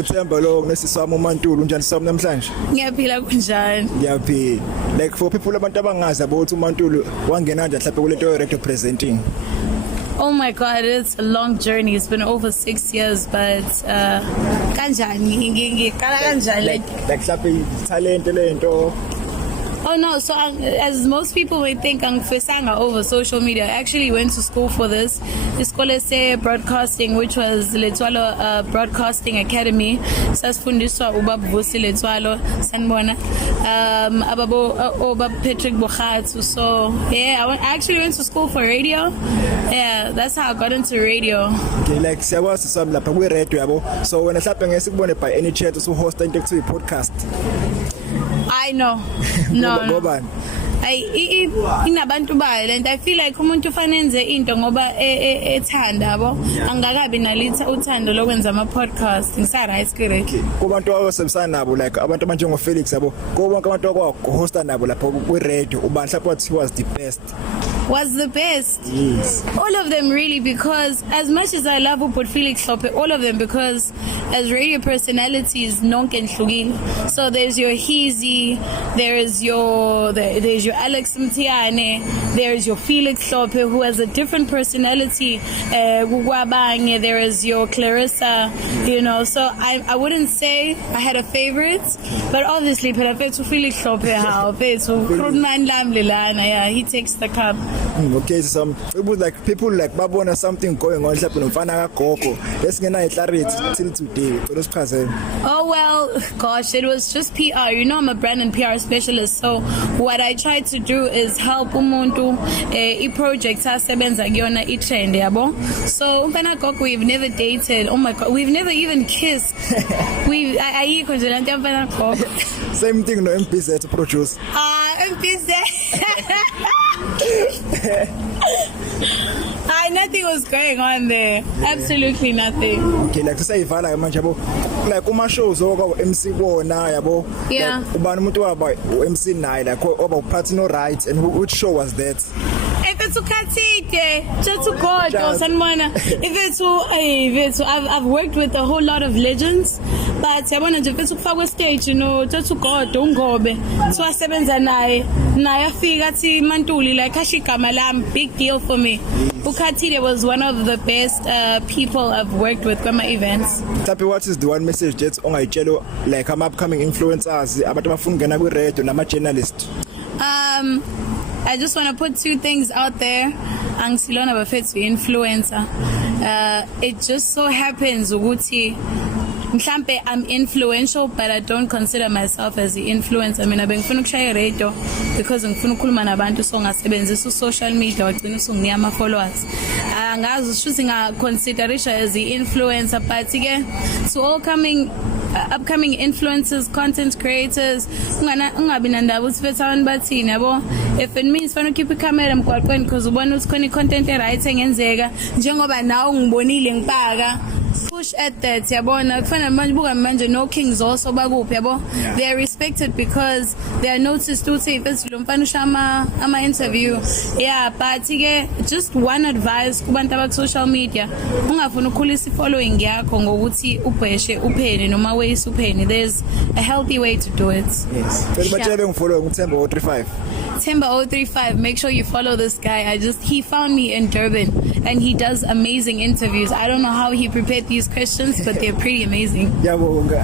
uThemba lo nesiswami uMaNtuli unjani sami namhlanje? Ngiyaphila kunjani? Ngiyaphila. Like for people abantu abangazi ukuthi uMaNtuli wangena kanje mhlawumbe kule nto radio presenting. Oh my God, it's a long journey. It's been over 6 years, but kanjani? Ngikala kanjani? Like mhlawumbe talent lento. Oh no, so as most people may think, angifesanga over social media. I actually went to school for this. Isikole se broadcasting, which was Letwalo Broadcasting Academy. Sasifundiswa ubab Vusi Letwalo sanibona. Ababo obab Patrick Bokhatsu. So yeah, I actually went to school for radio. Yeah, that's how I got into radio. Okay, like siyawazi sami lapha kwi radio yabo. So wena mhlawumbe ngesikubone by any chance usu host into kuthiwa podcast. I know. No. Ngobani? Inabantu bayo and I feel like umuntu ufanenze into ngoba ethanda yabo angakabi nalitha uthando lokwenza ama podcast ngisa right correct kubantu abasebenzana nabo like abantu abanjengo Felix yabo konke abantu akwahosta nabo lapha ku radio uba mhlawumbe what was the best Yes. All of them really, because as much as I love Upod Felix Hlophe, all of them, because as radio personalities nonke nhlukile. So there's your Heezy, there's your Alex Mtiane, there's your Felix Hlophe who has a different personality, there is your Clarissa, you know. So I wouldn't say I had a favorite, but obviously Felix Hlophe yeah, he takes the cup. Okay, so people like babona something going on mhlawumbe nomfana kaGogo lesingena clarity till today usichazela. Oh well, gosh, it was just PR. You know, I'm a brand and PR specialist, so what I try to do is help umuntu project asebenza kuyona trend yabo. So umfana kaGogo, we've never dated. Oh my God, we've never even kissed. Ayikho nje lento yomfana kaGogo. Same thing no MPZ to produce. MPZ. Nothing was going on there. Absolutely nothing. Okay, like say ivala manje yabo. Like uma shows oka MC bona yabo. Yeah. Ubani umuntu waba MC naye like oba Platinum Rights, and which show was that? If it's ukhathide, just to God, sanibona. If it's I've worked with a whole lot of legends, but yabona nje mfethu kufakwe stage, you know, just to God ungobe. So asebenza naye afika athi Mantuli like ashigama lami, big deal for me. Ukhathide was one of the best people I've worked with at my events. Tapi, what is the one message that ongayitshela like am upcoming influencers abantu abafuna ukungena kwi radio nama journalists? I just want to put two things out there. Angisilona bafethu influencer. It just so happens ukuthi mhlambe I'm influential, but I don't consider myself as the influencer. I mean, bengifuna ukushaya radio because ngifuna ukukhuluma nabantu, so ngasebenzisa social media wagcina usunginika ama followers. Angazi shuthi ngaconsiderisha as the influencer, but again, to all upcoming influencers, content creators, ungabi nandaba uthi bethu abantu bathini yabo. If it means fana keep camera emgwaqweni because ubona ukuthi khona content right engenzeka njengoba nawe ngibonile ngipaka, push at that yabona. Kufana manje buka manje no kings also bakuphi yabo. They are respected because they are noticed ukuthi if lo mfana ushama ama interview. Yeah, but ke just one advice kubantu abak social media, ungafuna ukukhulisa following yakho ngokuthi ubheshe uphene noma wayise uphene. There's a healthy way to do it. Yes. Batshele ngifollow nguThemba 035. Themba 035, make sure you follow this guy. He found me in Durban and he does amazing interviews. I don't know how he prepared these questions, but they're pretty amazing. Yabonga.